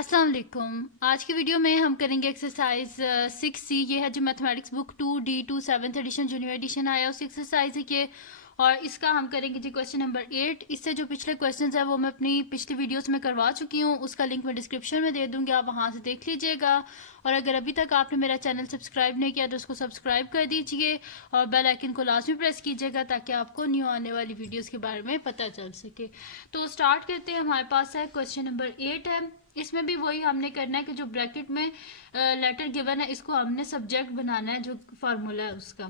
अस्सलाम वालेकुम। आज की वीडियो में हम करेंगे एक्सरसाइज 6C। ये है जो mathematics book 2D2 7th edition junior edition आया उस एक्सरसाइज है ये। और इसका हम करेंगे जी क्वेश्चन नंबर 8। इससे जो पिछले क्वेश्चंस है वो मैं अपनी पिछली वीडियोस में करवा चुकी हूँ, उसका लिंक मैं डिस्क्रिप्शन में दे दूँगी, आप वहाँ से देख लीजिएगा। और अगर अभी तक आपने मेरा चैनल सब्सक्राइब नहीं किया तो उसको सब्सक्राइब कर दीजिए और बेल आइकन को लाजमी प्रेस कीजिएगा ताकि आपको न्यू आने वाली वीडियोस के बारे में पता चल सके। तो स्टार्ट करते हैं। हमारे पास है क्वेश्चन नंबर 8 है। इसमें भी वही हमने करना है कि जो ब्रैकेट में लेटर गिवन है इसको हमने सब्जेक्ट बनाना है, जो फार्मूला है उसका।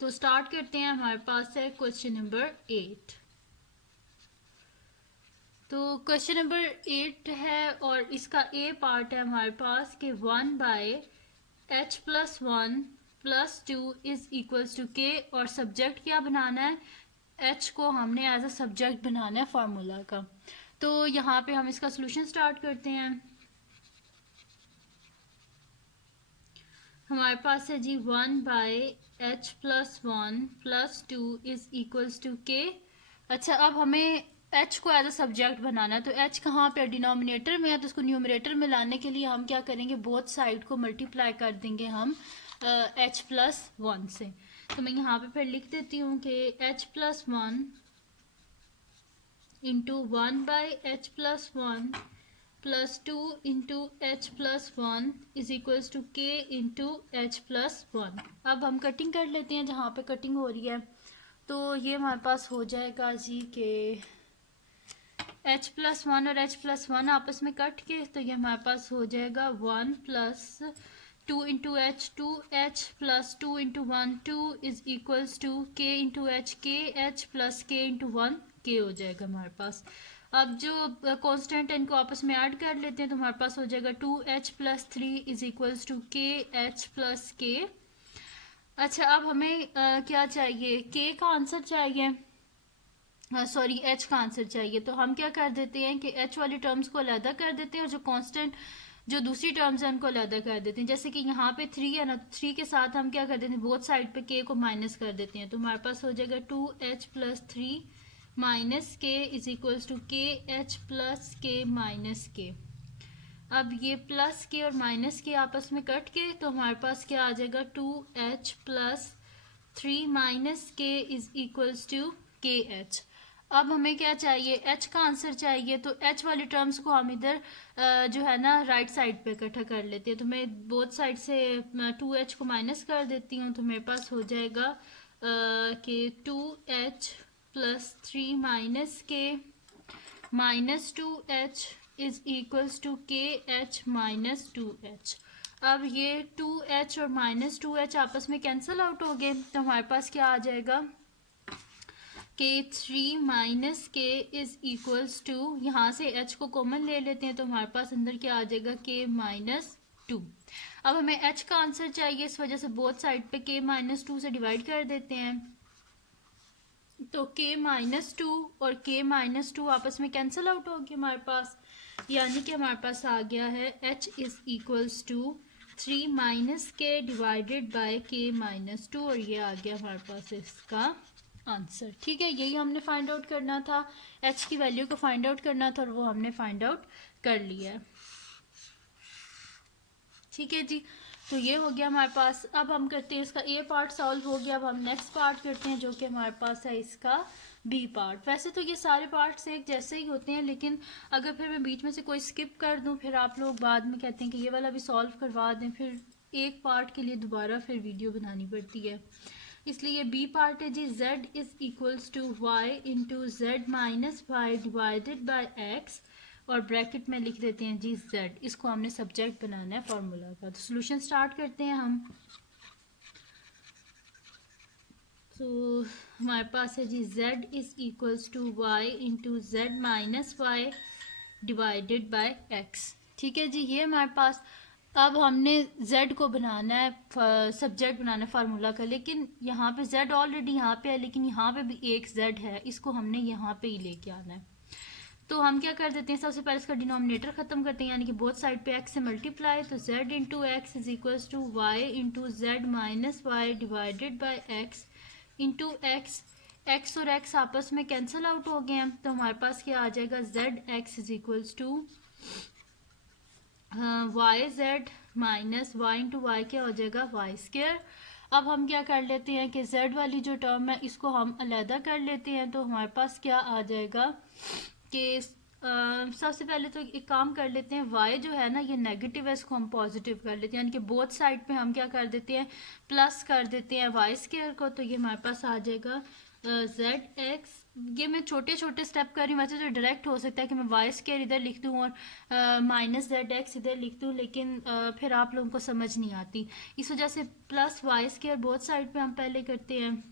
तो स्टार्ट करते हैं। हमारे पास है क्वेश्चन नंबर 8। तो क्वेश्चन नंबर 8 है और इसका ए पार्ट है हमारे पास कि 1/h+1+2 इज इक्वल्स टू के। और सब्जेक्ट क्या बनाना है, h को हमने एज अ सब्जेक्ट बनाना है फार्मूला का। तो यहाँ पे हम इसका सोल्यूशन स्टार्ट करते हैं। हमारे पास है जी 1/h+1+2 इज इक्वल्स टू के। अच्छा, अब हमें h को एज अ सब्जेक्ट बनाना है। तो h कहाँ पे डिनोमिनेटर में है, तो उसको न्यूमरेटर में लाने के लिए हम क्या करेंगे, बोथ साइड को मल्टीप्लाई कर देंगे हम h+1 से। तो मैं यहाँ पे फिर लिख देती हूँ कि h+1 into 1/h+1+2 into h+1 is equals to K into h+1। अब हम कटिंग कर लेते हैं जहाँ पे कटिंग हो रही है। तो ये हमारे पास हो जाएगा जी के h+1 और h+1 आपस में कट के, तो ये हमारे पास हो जाएगा 1+2 into H, 2h+2 into 1 2 is equals to K into H, K H plus K into 1 K हो जाएगा हमारे पास। अब जो कांस्टेंट है इनको आपस में ऐड कर लेते हैं, तो हमारे पास हो जाएगा 2h+3 is equals to K H plus के। अच्छा, अब हमें क्या चाहिए, के का आंसर चाहिए, सॉरी एच का आंसर चाहिए। तो हम क्या कर देते हैं कि एच वाली टर्म्स को अलहदा कर देते हैं और जो कांस्टेंट जो दूसरी टर्म्स हैं उनको अलहदा कर देते हैं। जैसे कि यहाँ पे 3 है ना, 3 के साथ हम क्या कर देते हैं, बोथ साइड पे के को माइनस कर देते हैं। तो हमारे पास हो जाएगा 2h+3 माइनस के is equals to K H plus के माइनस के। अब ये प्लस के और माइनस के आपस में कट के, तो हमारे पास क्या आ जाएगा 2h+3 माइनस के is equals to K H. अब हमें क्या चाहिए, h का आंसर चाहिए। तो h वाली टर्म्स को हम इधर जो है ना राइट साइड पे इकट्ठा कर लेते हैं। तो मैं बोथ साइड से 2h को माइनस कर देती हूँ। तो मेरे पास हो जाएगा कि 2h+3 minus K minus 2h is equals to K H minus 2h। अब ये 2h और माइनस 2h आपस में कैंसिल आउट हो गए, तो हमारे पास क्या आ जाएगा के 3 माइनस के इज इक्वल्स टू, यहाँ से h को कॉमन ले लेते हैं तो हमारे पास अंदर क्या आ जाएगा के माइनस 2। अब हमें h का आंसर चाहिए, इस वजह से बोथ साइड पे के माइनस 2 से डिवाइड कर देते हैं। तो k माइनस 2 और k माइनस 2 आपस में कैंसिल आउट हो गया हमारे पास, यानी कि हमारे पास आ गया है h is equals to 3 minus K divided by k minus 2 और ये आ गया हमारे पास इसका आंसर। ठीक है, यही हमने फाइंड आउट करना था, h की वैल्यू को फाइंड आउट करना था और वो हमने फाइंड आउट कर लिया है। ठीक है जी, तो ये हो गया हमारे पास। अब हम करते हैं इसका ए पार्ट सॉल्व हो गया। अब हम नेक्स्ट पार्ट करते हैं जो कि हमारे पास है इसका बी पार्ट। वैसे तो ये सारे पार्ट्स एक जैसे ही होते हैं, लेकिन अगर फिर मैं बीच में से कोई स्किप कर दूं फिर आप लोग बाद में कहते हैं कि ये वाला भी सॉल्व करवा दें, फिर एक पार्ट के लिए दोबारा फिर वीडियो बनानी पड़ती है। इसलिए बी पार्ट है ji z is equals to Y into Z minus Y divided by X और ब्रैकेट में लिख देते हैं जी z। इसको हमने सब्जेक्ट बनाना है फार्मूला का। तो सोल्यूशन स्टार्ट करते हैं हम। तो हमारे पास है ji z is equals to Y into Z minus Y divided by X. ठीक है जी, ये हमारे पास। अब हमने z को बनाना है सब्जेक्ट बनाना है फार्मूला का, लेकिन यहाँ पे z ऑलरेडी यहाँ पे है, लेकिन यहाँ पे भी एक z है, इसको हमने यहाँ पे ही लेके आना है। तो हम क्या कर देते हैं, सबसे पहले इसका डिनोमिनेटर खत्म करते हैं, यानी कि बोथ साइड पे x से मल्टीप्लाई। तो z into X is equals to Y into Z minus Y divided by X into X. X और एक्स आपस में कैंसिल आउट हो गए हैं, तो हमारे पास क्या आ जाएगा z x is equals to Y Z minus Y into Y क्या हो जाएगा वाई स्क्वायर। अब हम क्या कर लेते हैं कि जेड वाली जो टर्म है इसको हम अलहदा कर लेते हैं, तो हमारे पास क्या आ जाएगा कि सबसे पहले तो एक काम कर लेते हैं, y जो है ना ये नेगेटिव है, इसको हम पॉजिटिव कर लेते हैं, यानी कि बोथ साइड पे हम क्या कर देते हैं प्लस कर देते हैं वाई स्क्वायर को, तो ये हमारे पास आ जाएगा जेड एक्स। ये मैं छोटे छोटे स्टेप कर रही हूँ, वैसे तो डायरेक्ट हो सकता है कि मैं वाई स्क्वायर इधर लिख दूँ और माइनस जेड एक्स इधर लिख दूँ, लेकिन फिर आप लोगों को समझ नहीं आती, इस वजह से plus Y square both side पे हम पहले करते हैं,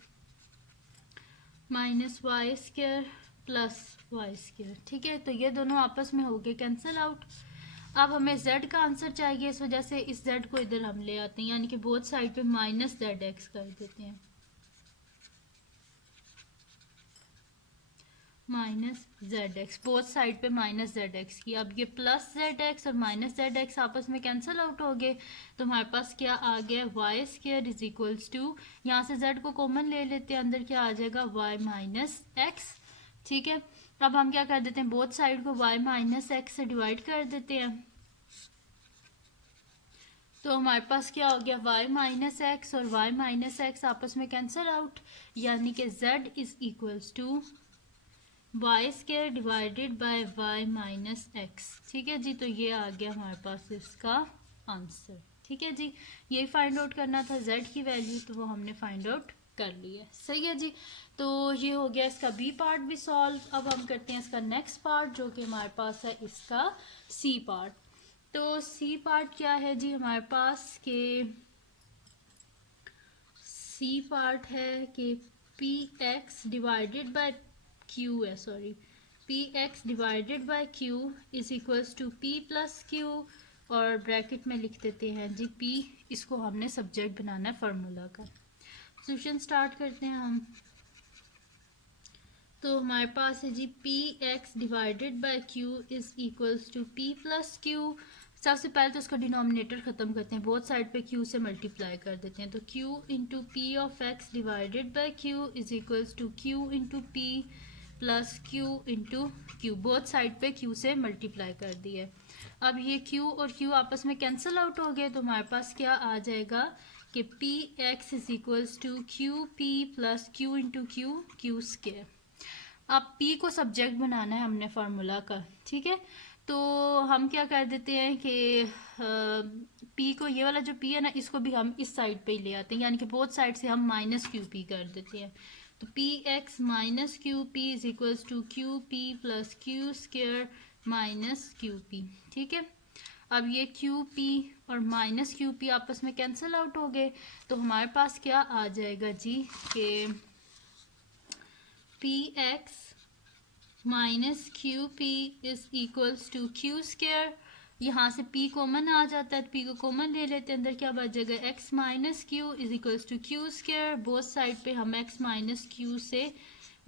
minus Y square plus Y square. ठीक है, तो ये दोनों आपस में हो गए कैंसिल आउट। अब हमें z का आंसर चाहिए, इस वजह से इस z को इधर हम ले आते हैं, यानी कि बोथ साइड पे माइनस जेड एक्स कर देते हैं, minus Z x, both side पे माइनस जेड एक्स की। अब ये प्लस जेड एक्स और माइनस जेड एक्स आपस में कैंसिल आउट हो गए, तो हमारे पास क्या आ गया Y square is equals to, यहाँ से जेड को कॉमन ले लेते हैं, अंदर क्या आ जाएगा वाई माइनस एक्स। ठीक है, अब हम क्या कर देते हैं बोथ साइड को वाई माइनस एक्स से डिवाइड कर देते हैं, तो हमारे पास क्या हो गया y माइनस एक्स और y माइनस एक्स आपस में कैंसिल आउट, यानी कि z is equals to Y square divided by y minus X. ठीक है जी, तो ये आ गया हमारे पास इसका आंसर। ठीक है जी, यही फाइंड आउट करना था z की वैल्यू, तो वो हमने फाइंड आउट कर ली है। सही है जी, तो ये हो गया इसका बी पार्ट भी सॉल्व। अब हम करते हैं इसका नेक्स्ट पार्ट, जो कि हमारे पास है इसका सी पार्ट। तो सी पार्ट क्या है जी हमारे पास के सी पार्ट है कि P X divided by Q है, sorry P X divided by Q is equals to P plus Q, और ब्रैकेट में लिख देते हैं जी पी, इसको हमने सब्जेक्ट बनाना है फार्मूला का। सॉल्यूशन स्टार्ट करते हैं हम। तो हमारे पास है जी P X divided by Q is equals to P plus Q. सबसे पहले तो इसका डिनोमिनेटर ख़त्म करते हैं, बोथ साइड पे q से मल्टीप्लाई कर देते हैं, तो q into P of x divided by q is equals to q into P plus q into Q, both side पे q से मल्टीप्लाई कर दिया। अब ये q और q आपस में कैंसिल आउट हो गए, तो हमारे पास क्या आ जाएगा कि P X is equals to Q P plus Q into Q Q square. अब p को सब्जेक्ट बनाना है हमने फार्मूला का। ठीक है, तो हम क्या कर देते हैं कि p को, ये वाला जो p है ना, इसको भी हम इस साइड पे ही ले आते हैं, यानी कि बोथ साइड से हम माइनस क्यू पी कर देते हैं, तो P X minus Q P is equals to Q P plus Q square minus Q P. ठीक है, अब ये क्यू पी और माइनस क्यू पी आपस में कैंसिल आउट हो गए, तो हमारे पास क्या आ जाएगा जी कि P X minus Q P is equals to Q square, यहाँ से p कॉमन आ जाता है, तो p को कॉमन ले लेते हैं, अंदर क्या बच जाएगा x minus Q is equals to Q square, both side पे हम x माइनस क्यू से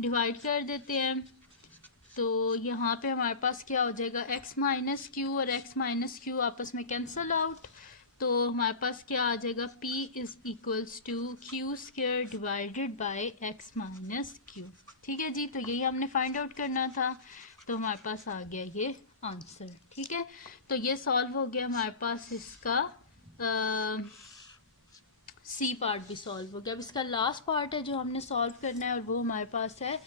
डिवाइड कर देते हैं, तो यहाँ पे हमारे पास क्या हो जाएगा x माइनस क्यू और x माइनस क्यू आपस में कैंसिल आउट, तो हमारे पास क्या आ जाएगा p is equals to Q square divided by x minus Q. ठीक है जी, तो यही हमने फाइंड आउट करना था, तो हमारे पास आ गया ये आंसर। ठीक है, तो ये सॉल्व हो गया हमारे पास इसका सी पार्ट भी सॉल्व हो गया। अब इसका लास्ट पार्ट है जो हमने सॉल्व करना है, और वो हमारे पास है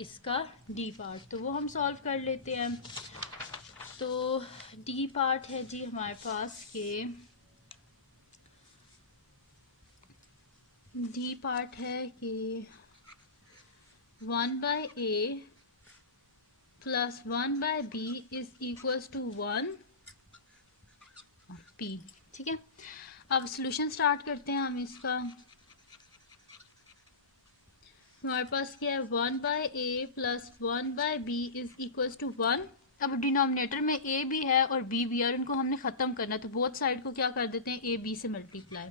इसका डी पार्ट, तो वो हम सॉल्व कर लेते हैं। तो डी पार्ट है जी हमारे पास के डी पार्ट है कि 1 by A plus 1 by B is equals to 1 P. ठीक है, अब सॉल्यूशन स्टार्ट करते हैं हम इसका। हमारे पास क्या है 1 by A plus 1 by B is equals to 1। अब डिनोमिनेटर में a भी है और b भी है, और इनको हमने ख़त्म करना है, तो बोथ साइड को क्या कर देते हैं a b से multiply,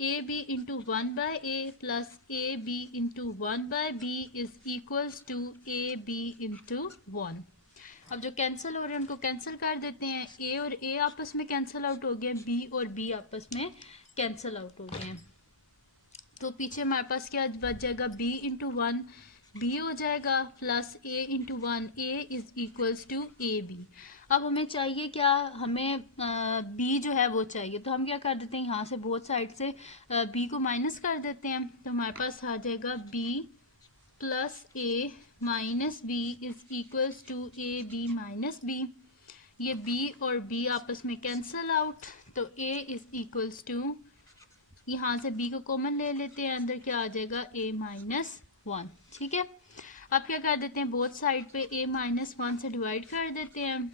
A B into 1 by A plus A B into 1 by B is equals to A B into 1। अब जो कैंसिल हो रहे हैं उनको कैंसिल कर देते हैं, a और a आपस में कैंसिल आउट हो गए, b और b आपस में कैंसिल आउट हो गए हैं, तो पीछे हमारे पास क्या बच जाएगा b इंटू 1 b हो जाएगा plus a into 1 a is equals to A B. अब हमें चाहिए क्या, हमें बी जो है वो चाहिए, तो हम क्या कर देते हैं, यहाँ से बोथ साइड से बी को माइनस कर देते हैं, तो हमारे पास आ जाएगा B plus A minus B is equals to A B minus B. ये b और b आपस में कैंसल आउट, तो a इज इक्वल्स टू, यहाँ से b को कॉमन ले लेते हैं, अंदर क्या आ जाएगा a माइनस वन। ठीक है, अब क्या कर देते हैं, बोथ साइड पे a माइनस वन से डिवाइड कर देते हैं,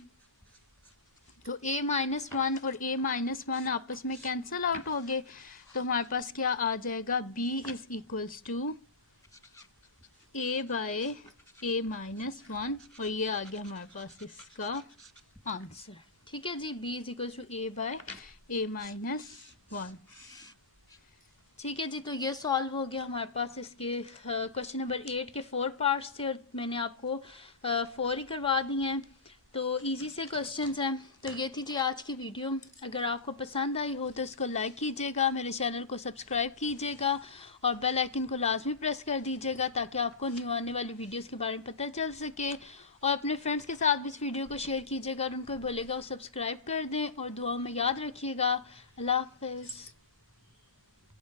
तो a माइनस वन और a माइनस वन आपस में कैंसल आउट हो गए, तो हमारे पास क्या आ जाएगा, b is equals to a by a minus one, और ये आ गया हमारे पास इसका आंसर। ठीक है जी, b is equal to a by a minus one. ठीक है जी, तो ये सॉल्व हो गया हमारे पास इसके क्वेश्चन नंबर 8 के 4 पार्ट्स थे, और मैंने आपको 4 ही करवा दिए हैं, तो इजी से क्वेश्चंस हैं। तो ये थी जी आज की वीडियो, अगर आपको पसंद आई हो तो इसको लाइक कीजिएगा, मेरे चैनल को सब्सक्राइब कीजिएगा और बेल आइकन को लाजमी प्रेस कर दीजिएगा ताकि आपको न्यू आने वाली वीडियोस के बारे में पता चल सके, और अपने फ्रेंड्स के साथ भी इस वीडियो को शेयर कीजिएगा और उनको बोलेगा वो सब्सक्राइब कर दें, और दुआओं में याद रखिएगा। अल्लाह हाफिज़।